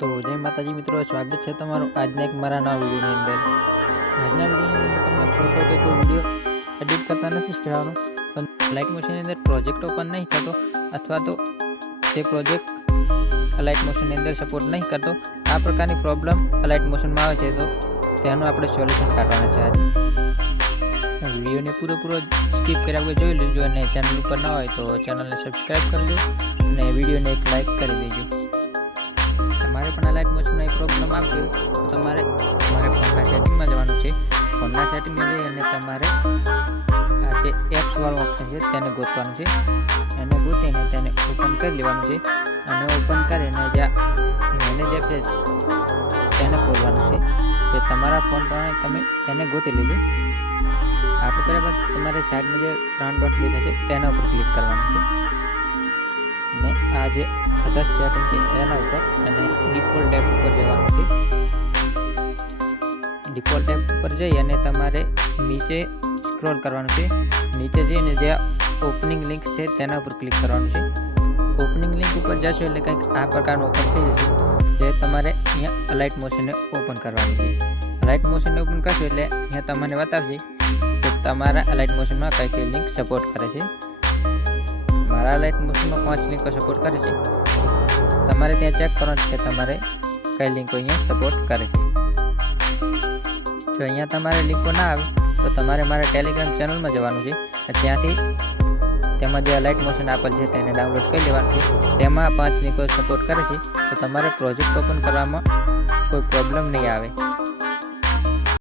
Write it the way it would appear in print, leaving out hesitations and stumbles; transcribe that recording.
तो जय माताजी मित्रों, स्वागत है तमाરું આજના એક મારા નવા વિડિયોની અંદર। આજના વિડિયોની અંદર તમને ફોટો કે કોઈ વિડિયો એડિટ કરતા નથી શીખવાડવાનો, પણ લાઇટ મોશનની અંદર પ્રોજેક્ટ ઓપન નહીં થતો અથવા તો તે પ્રોજેક્ટ લાઇટ મોશનની અંદર સપોર્ટ નહીં કરતો। આ પ્રકારની પ્રોબ્લેમ લાઇટ મોશનમાં આવે છે, તો તેનું આપણે સોલ્યુશન કાઢવાના છે આજે। વિડિયોને પૂરો સ્કીપ કર્યા વગર જોઈ લેજો અને ચેનલ ઉપર ન હોય તો ચેનલને સબસ્ક્રાઇબ કરજો અને વિડિયોને એક લાઇક કરી દેજો। તમારે પણ લાઇટ મોશનમાં પ્રોબ્લેમ આવશે તો તમારે ફોનના સેટિંગમાં જવાનું છે। ફોનના સેટિંગમાં જઈ અને તમારે આ જે એપ્સ વાળું ઓપ્શન છે તેને ગોતવાનું છે। એને ગોતીને તેને ઓપન કરી લેવાનું છે અને ઓપન કરીને જ્યાં મેનેજ એપ છે તેને ખોલવાનું છે। જે તમારા ફોન પ્રમાણે તમે તેને ગોતી લેજો। આટલું કર્યા બાદ તમારે સાઈડમાં જે 3 ડોટ દેખાય છે તેના ઉપર ક્લિક કરવાનું છે અને આ જે અધર સેટિંગ છે એના ઉપર અને ડિફોલ્ટ એપ ઉપર જવાનું છે। ડિફોલ્ટ એપ ઉપર જઈ અને તમારે નીચે સ્ક્રોલ કરવાનું છે। નીચે જઈને જ્યાં ઓપનિંગ લિંક છે તેના ઉપર ક્લિક કરવાનું છે। ઓપનિંગ લિંક ઉપર જશો એટલે કંઈક આ પ્રકારનું ઓપન થઈ જશે, જે તમારે અહીંયા લાઇટ મોશનને ઓપન કરવાની છે। લાઇટ મોશનને ઓપન કરશો એટલે અહીંયા તમને બતાવશે કે તમારા લાઇટ મોશનમાં કઈ કઈ લિંક સપોર્ટ કરે છે। મારા લાઇટ મોશનમાં 5 લિંકો સપોર્ટ કરે છે। તમારે ત્યાં ચેક કરવાનું છે કે તમારે કઈ લિંકો અહીંયા સપોર્ટ કરે છે। જો અહીંયા તમારે લિંકો ના આવે તો તમારે મારા ટેલિગ્રામ ચેનલમાં જવાનું છે। ત્યાંથી તેમાં જે લાઇટ મોશન આપેલ છે તેને ડાઉનલોડ કરી લેવાનું છે। તેમાં 5 લિંકો સપોર્ટ કરે છે, તો તમારે પ્રોજેક્ટ ઓપન કરવામાં કોઈ પ્રોબ્લેમ નહીં આવે।